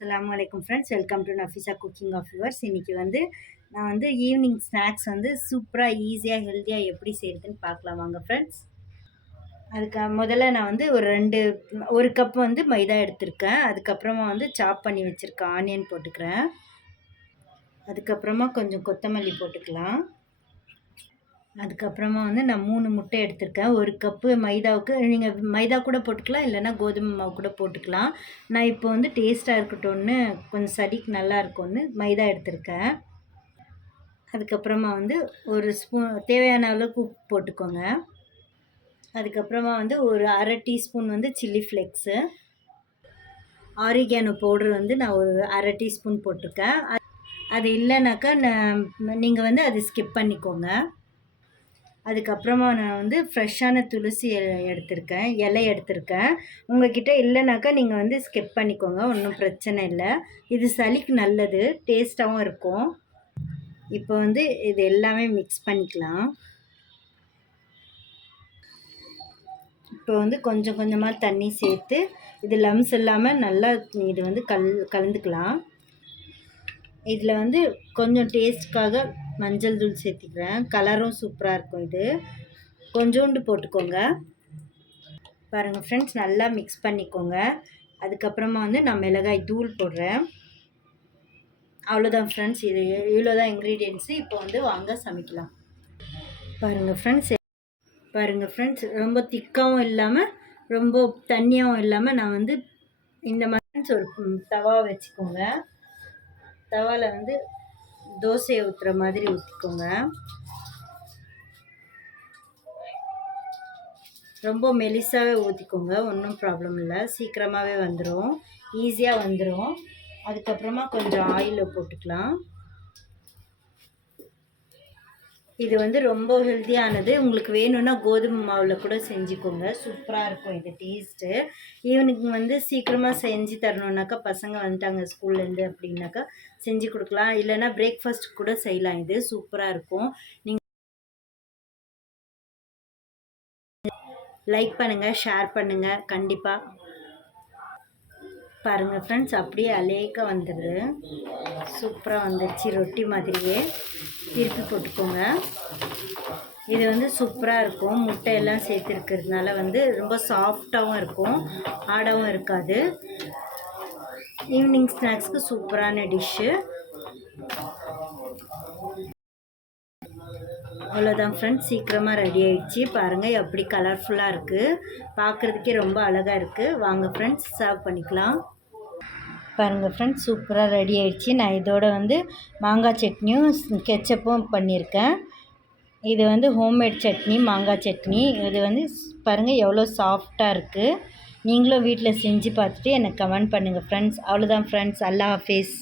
அஸ்ஸலாமு அலைக்கும் friends, welcome to Nafeesa cooking of yours. இன்றைக்கி வந்து நான் வந்து ஈவினிங் ஸ்நாக்ஸ் வந்து சூப்பராக ஈஸியாக ஹெல்த்தியாக எப்படி செய்கிறதுன்னு பார்க்கலாம் வாங்க ஃப்ரெண்ட்ஸ். அதுக்கு முதல்ல நான் வந்து ஒரு கப் வந்து மைதா எடுத்திருக்கேன். அதுக்கப்புறமா வந்து சாப் பண்ணி வச்சுருக்க ஆனியன் போட்டுக்கிறேன். அதுக்கப்புறமா கொஞ்சம் கொத்தமல்லி போட்டுக்கலாம். அதுக்கப்புறமா வந்து நான் 3 முட்டை எடுத்திருக்கேன். 1 கப்பு மைதாவுக்கு நீங்கள் மைதா கூட போட்டுக்கலாம், இல்லைன்னா கோதுமை மாவு கூட போட்டுக்கலாம். நான் இப்போ வந்து டேஸ்ட்டாக இருக்கட்டும்னு கொஞ்சம் சளிக்கு நல்லா இருக்கும்னு மைதா எடுத்திருக்கேன். அதுக்கப்புறமா வந்து ஒரு ஸ்பூன் தேவையான அளவுக்கு உப்பு போட்டுக்கோங்க. அதுக்கப்புறமா வந்து ஒரு அரை டீஸ்பூன் வந்து சில்லி ஃப்ளேக்ஸு, ஆரிகானோ பவுட்ரு வந்து நான் ஒரு அரை டீஸ்பூன் போட்டிருக்கேன். அது இல்லைனாக்கா நீங்கள் வந்து அது ஸ்கிப் பண்ணிக்கோங்க. அதுக்கப்புறமா நான் வந்து ஃப்ரெஷ்ஷான துளசி இலை எடுத்திருக்கேன். உங்கள்கிட்ட இல்லைனாக்கா நீங்கள் வந்து ஸ்கிப் பண்ணிக்கோங்க, ஒன்றும் பிரச்சனை இல்லை. இது சளிக்கு நல்லது, டேஸ்ட்டாகவும் இருக்கும். இப்போ வந்து இது எல்லாமே மிக்ஸ் பண்ணிக்கலாம். இப்போ வந்து கொஞ்சம் கொஞ்சமாக தண்ணி சேர்த்து இது லம்ஸ் இல்லாமல் நல்லா இது வந்து கலந்துக்கலாம். இதில் வந்து கொஞ்சம் டேஸ்ட்டுக்காக மஞ்சள் தூள் சேர்த்திக்கிறேன். கலரும் சூப்பராக இருக்கும். இது கொஞ்சோண்டு போட்டுக்கோங்க. பாருங்கள் ஃப்ரெண்ட்ஸ், நல்லா மிக்ஸ் பண்ணிக்கோங்க. அதுக்கப்புறமா வந்து நான் மிளகாய் தூள் போடுறேன். அவ்வளோதான் ஃப்ரெண்ட்ஸ், இது இவ்வளோதான் இன்க்ரீடியன்ட்ஸு. இப்போ வந்து வாங்க சமைக்கலாம். பாருங்கள் ஃப்ரெண்ட்ஸ், ரொம்ப திக்காகவும் இல்லாமல் ரொம்ப தண்ணியாகவும் இல்லாமல் நான் வந்து இந்த மாதிரி ஒரு தவா வச்சுக்கோங்க. தவாவில் வந்து தோசையை ஊற்றுற மாதிரி ஊற்றிக்கோங்க. ரொம்ப மெலிசாகவே ஊற்றிக்கோங்க, ஒன்றும் ப்ராப்ளம் இல்லை. சீக்கிரமாகவே வந்துடும், ஈஸியாக வந்துடும். அதுக்கப்புறமா கொஞ்சம் ஆயிலை போட்டுக்கலாம். இது வந்து ரொம்ப ஹெல்த்தியானது. உங்களுக்கு வேணும்னா கோதுமை மாவில் கூட செஞ்சுக்கோங்க, சூப்பராக இருக்கும் இது டேஸ்ட்டு. ஈவினிங் வந்து சீக்கிரமாக செஞ்சு தரணுன்னாக்கா, பசங்க வந்துட்டாங்க ஸ்கூல்லேருந்து அப்படின்னாக்கா செஞ்சு கொடுக்கலாம். இல்லைன்னா பிரேக்ஃபாஸ்ட் கூட செய்யலாம். இது சூப்பராக இருக்கும். நீங்கள் லைக் பண்ணுங்கள், ஷேர் பண்ணுங்கள் கண்டிப்பாக. பாருங்கள் ஃப்ரெண்ட்ஸ், அப்படியே அலேக்க வந்துடுது, சூப்பராக வந்துடுச்சு. ரொட்டி மாதிரியே திருப்பி போட்டுக்கோங்க. இது வந்து சூப்பராக இருக்கும். முட்டையெல்லாம் சேர்த்துருக்கிறதுனால வந்து ரொம்ப சாஃப்டாகவும் இருக்கும், ஹார்டாகவும் இருக்காது. ஈவினிங் ஸ்நாக்ஸ்க்கு சூப்பரான டிஷ்ஷு. அவ்வளோதான் ஃப்ரெண்ட்ஸ், சீக்கிரமாக ரெடி ஆகிடுச்சு. பாருங்கள் எப்படி கலர்ஃபுல்லாக இருக்குது, பார்க்குறதுக்கே ரொம்ப அழகாக இருக்குது. வாங்க ஃப்ரெண்ட்ஸ், சர்வ் பண்ணிக்கலாம். பாருங்கள் ஃப்ரெண்ட்ஸ், சூப்பராக ரெடி ஆகிடுச்சு. நான் இதோட வந்து மாங்காய் சட்னியும் கெச்சப்பும் பண்ணியிருக்கேன். இது வந்து ஹோம்மேட் சட்னி, மாங்காய் சட்னி. இது வந்து பாருங்கள் எவ்வளோ சாஃப்டாக இருக்குது. நீங்களும் வீட்டில் செஞ்சு பார்த்துட்டு எனக்கு கமெண்ட் பண்ணுங்கள் ஃப்ரெண்ட்ஸ். அவ்வளோதான் ஃப்ரெண்ட்ஸ், அல்லாஹ் ஹாஃபிஸ்.